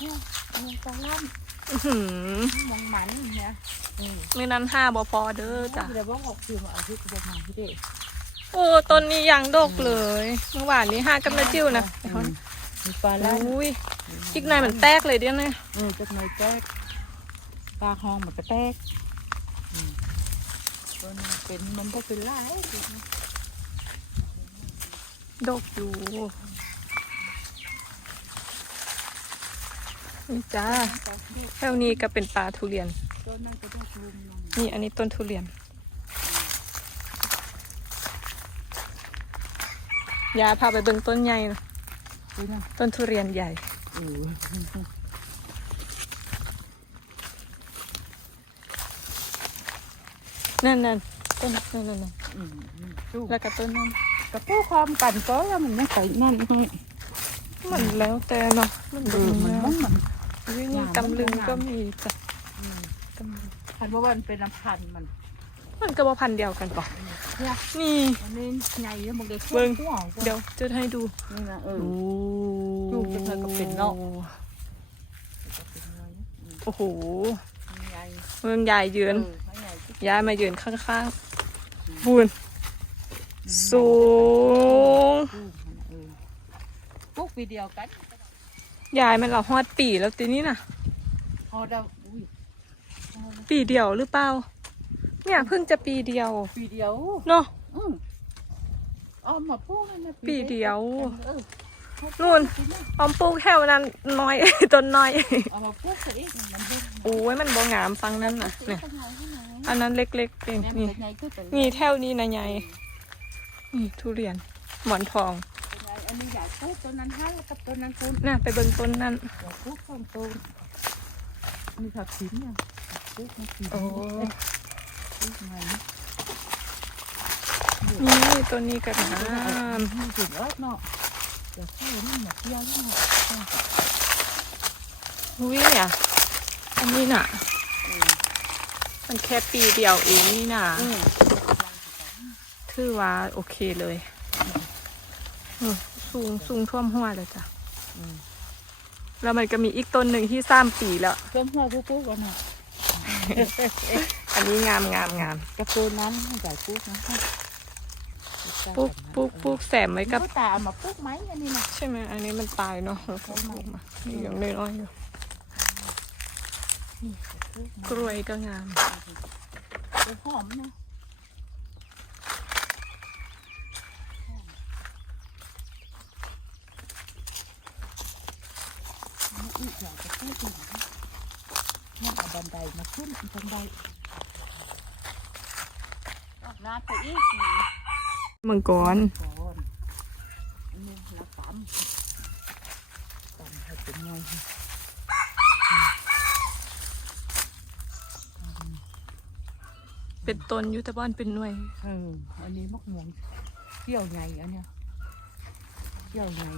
เนี่ยมันตะล่อนอื้อหือมองหมันเนี่ยอืมมื้อนั้นห้าบ่พอเด้อจ้ะเดี๋ยวบอกออกคือมาเอาที่กระบอกมาพี่เด็กโอ้ต้นนี้ยังดกเลย เมื่อวานนี้ห้ากับนาจิ้วนะอืมมีปลาล่าอุ้ยอีกหน่อยมันแตกเลยเดี๋ยวนี้เออจักหน่อยแตกปลาหองมันก็แตกอืมตัวนี้เป็นมันก็เป็นหลายดกอยู่ นี่จ้าแถวนี้ก็เป็นปลาทุเรียนตัวนั้นก็ต้องลุมลงนี่อันนี้ต้นทุเรียน ยาพาไปเบิ่งต้นใหญ่นะตัวนั้นต้นทุเรียนใหญ่เออนั่นนั่นต้นนั่นนั่นนั่นอืมอืมสู้แล้วก็ต้นนั้นกระปูความกันก็แล้วมันไม่ใส่นั่นให้มันแล้วแต่เนาะมันเอดูอมันนะมัน มันวินี่ตำลึงก็มีจ้ะอืมตำลึงพันว่ามันเป็นน้ำพันธุ์มัน มันก็บ่พันธุ์เดียวกันปะเนี่ยนี่อันนี้ใหญ่แล้วมันเด็กเบิ่งหัวเดี๋ยวจะให้ดูนี่นะเออโอ้ลูกจะเคยก็เป็นเนาะโอ้โหใหญ่เมืองใหญ่ยืนเออไม่ใหญ่ที่ย้ายมายืนข้างๆบุญสูงลูกมันเออปุ๊กปีเดียวกัน ยายมันเราฮอดปีแล้วตีนี้น่ะพอเราอุ้ยพอเราปีเดียวหรือเปล่า เนี่ยเพิ่งจะปีเดียว ปีเดียวเนาะอืมเอามาปุ๊กนั่นนะปีเดียวเออนู่นออมปลูกแถวนั้นน้อย ต้นน้อยเอามาปุ๊กซะอีกมันเด้งโอ้ยมันบ่งามฟังนั่นน่ะเนี่ยอันนั้นเล็กๆเองนี่นี่นี่แถวนี้นะยายนี่ทุเรียนหมอนทอง อันนี้ใหญ่ปุ๊กตัวนั้นห้าแล้วกับตัวนั้นคุณน่าไปเบิ่งต้นนั่นเดี๋ยวปุ๊กสองตัวมีผักชิ้นยังปุ๊กมาชิ้นโอ้ปุ๊กมานี่ต้นนี้ก็งามมีถึงเอิร์ธเนาะเดี๋ยวข้าวนี่หมกเยี่ยวนี่เนาะอุ้ยเนี่ยอันนี้น่ะมันแค่ปีเดียวเองนี่น่ะอืมถือว่าโอเคเลยอืม สูงสูงท่วมหัวเลยจ้ะอืมแล้วมันก็มีอีกต้นหนึ่งที่สามปีแล้วเพิ่มหัวปุ๊กปุ๊กกันเนาะอันนี้งามงามงามกระปูนั้นให้ใหญ่ปุ๊กนะปุ๊กปุ๊กปุ๊กแสมไว้กักับบตาเอามาปุ๊กไหมอันนี้นะใช่ไหมอันนี้มันตายเนาะแล้วก็ปลูกมานี่ยังน้อยๆอยู่กล้วยก็งามปุ๊กหอมนะอีกอย่างจะพูดถึงเนี่ยเอาบันไดมาขึ้นบันไดน้าไปอีกนี่มังกรก่อนอันนี้เราตำตำให้เป็นหน่อยเป็นต้นอยุตบ้านเป็นหน่วยเอออันนี้มะม่วงเกี่ยวใหญ่อันเนี้ยเกี่ยวใหญ่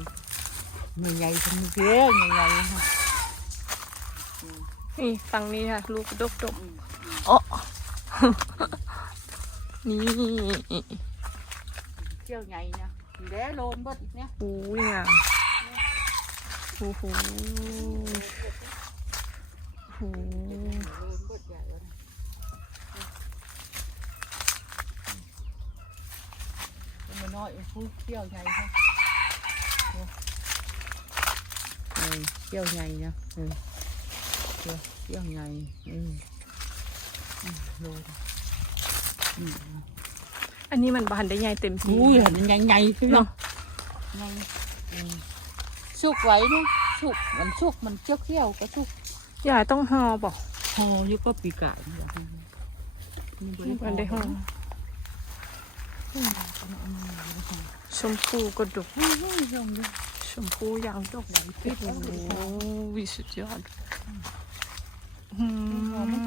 ใหญ่ใหญ่ทำเกี้ยวใหญ่ใหญ่ค่ะ นี่ฝั่งนี้ค่ะ ลูกดกดกอืมๆอ๋อนี่เกี่ยวใหญ่นะเด้โลนเบดอีกเนี่ยโอ้ยงามโอ้โหโอ้โหโลนเบดใหญ่เลยมันน้อยพูดเกี่ยวใหญ่ค่ะเออเกี่ยวใหญ่นะ เออเกี่ยวเกี่ยวใหญ่เอออืมโลนอืมอันนี้มันบานได้ใหญ่เต็มที่อุ้ยเห็นมันใหญ่ๆขึ้นเนาะเนาะใหญ่อืมสุกไว้เนี่ยสุกมันสุกมันเจียวเขี้ยวๆก็สุกยายต้องห่อบอกหออยู่ก็ปีกายนี่แหละมันได้ห่อชมพูก็ดกอุ้ยอุ้ยลงดูชมพูอย่างดกปิดโอ้เอาโหปิดเอาวิสุดยอดหอมัน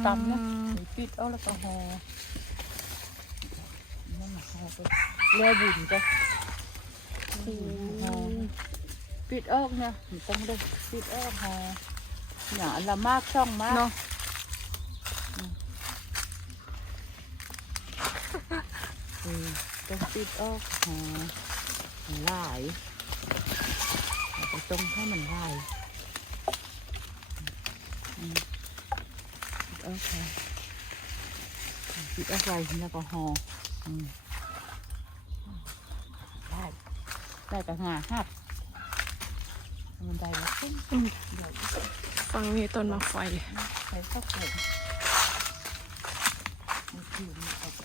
ตำนะไปปิดเอาแล้วก็หอนั่นน่ะหอไปแล่บุญก็หอปิดออกนะมันต้องได้ปิดออกหอหนาละมากช่องมากเนาะเออต้องปิดออกหาหลายแล้วก็ต้องให้มันลายออ กค่ะปิดออกไว้แล้วก็ห่ออืมได้ได้แต่หาหักมันได้แล้วขึ้นอืมเดี๋ยวฝั่งนี้ต้นมะไฟใช้ข้าวโพดมันคือมันเอาไปเอา